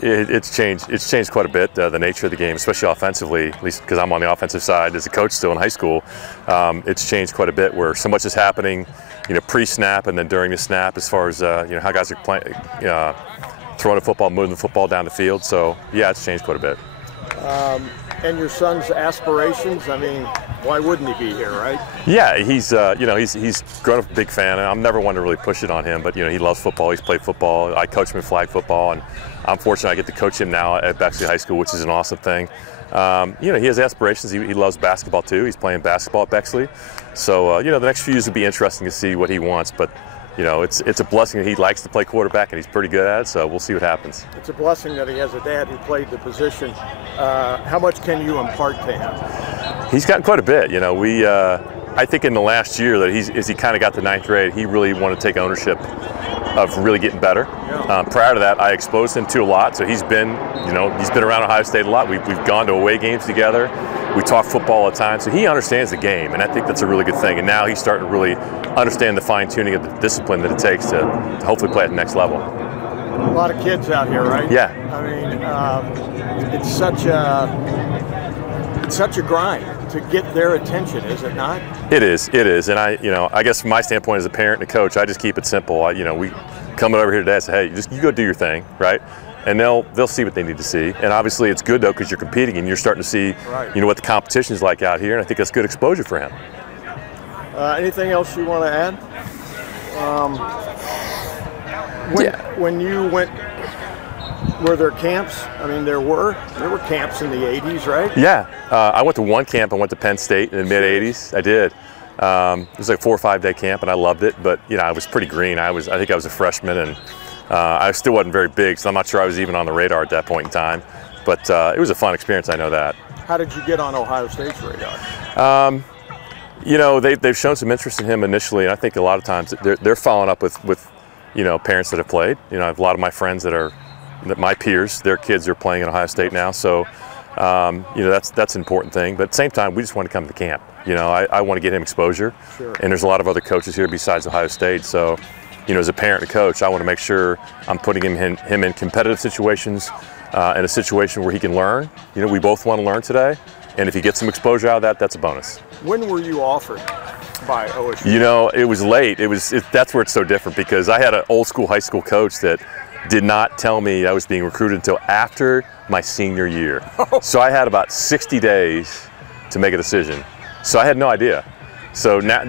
It's changed. It's changed quite a bit. The nature of the game, especially offensively, at least because I'm on the offensive side as a coach still in high school. It's changed quite a bit, where so much is happening, pre-snap and then during the snap, as far as how guys are playing, throwing the football, moving the football down the field. So yeah, it's changed quite a bit. And your son's aspirations, I mean, why wouldn't he be here, right? Yeah, he's grown up a big fan, and I'm never one to really push it on him, but he loves football. He's played football. I coach him in flag football, and I'm fortunate I get to coach him now at Bexley High School, which is an awesome thing. He has aspirations. He loves basketball too. He's playing basketball at Bexley. So, the next few years will be interesting to see what he wants, but it's a blessing that he likes to play quarterback, and he's pretty good at it, so we'll see what happens. It's a blessing that he has a dad who played the position. How much can you impart to him? He's gotten quite a bit. I think in the last year that as he kind of got to ninth grade, he really wanted to take ownership of really getting better. Yeah. Prior to that, I exposed him to a lot, so he's been around Ohio State a lot. We've gone to away games together. We talk football all the time, so he understands the game, and I think that's a really good thing. And now he's starting to really understand the fine-tuning of the discipline that it takes to hopefully play at the next level. A lot of kids out here, right? Yeah. I mean, it's such a grind to get their attention, is it not? It is, and I guess from my standpoint as a parent and a coach, I just keep it simple. We coming over here today, I say, hey, you go do your thing, right? And they'll see what they need to see. And obviously it's good though, because you're competing and you're starting to see, right, what the competition is like out here, and I think that's good exposure for him. Anything else you want to add? When you went, were there camps? I mean, there were camps in the 80s, right? Yeah, I went to one camp. I went to Penn State in the mid-80s. I did. It was like a 4 or 5 day camp, and I loved it. But I was pretty green. I think I was a freshman, and I still wasn't very big, so I'm not sure I was even on the radar at that point in time. But it was a fun experience. I know that. How did you get on Ohio State's radar? They've shown some interest in him initially, and I think a lot of times they're following up with parents that have played. I have a lot of my friends my peers, their kids are playing at Ohio State now, so that's an important thing. But at the same time, we just want to come to the camp. I want to get him exposure, sure, and there's a lot of other coaches here besides Ohio State. So, as a parent and coach, I want to make sure I'm putting him in competitive situations, in a situation where he can learn. We both want to learn today, and if he gets some exposure out of that, that's a bonus. When were you offered by OSU? It was late. That's where it's so different, because I had an old school high school coach that did not tell me I was being recruited until after my senior year. So I had about 60 days to make a decision. So I had no idea. So now,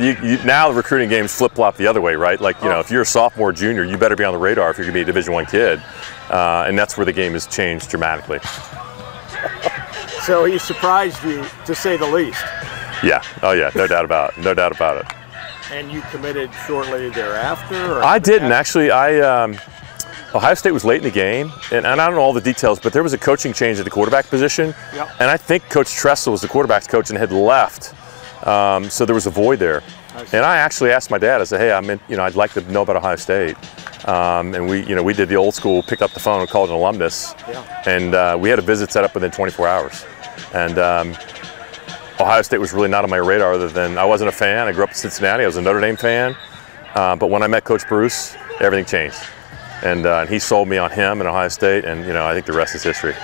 now the recruiting games flip-flop the other way, right? Like, if you're a sophomore or junior, you better be on the radar if you're going to be a Division I kid. And that's where the game has changed dramatically. So he surprised you, to say the least. Yeah. Oh, yeah. No doubt about it. No doubt about it. And you committed shortly thereafter? Or I didn't. Actually, Ohio State was late in the game, and I don't know all the details, but there was a coaching change at the quarterback position. Yep. And I think Coach Tressel was the quarterback's coach and had left. So there was a void there. And I actually asked my dad, I said, hey, I'd like to know about Ohio State. And we did the old school, picked up the phone and called an alumnus. Yeah. And we had a visit set up within 24 hours. And Ohio State was really not on my radar, other than I wasn't a fan. I grew up in Cincinnati. I was a Notre Dame fan. But when I met Coach Bruce, everything changed. And he sold me on him and Ohio State, and I think the rest is history.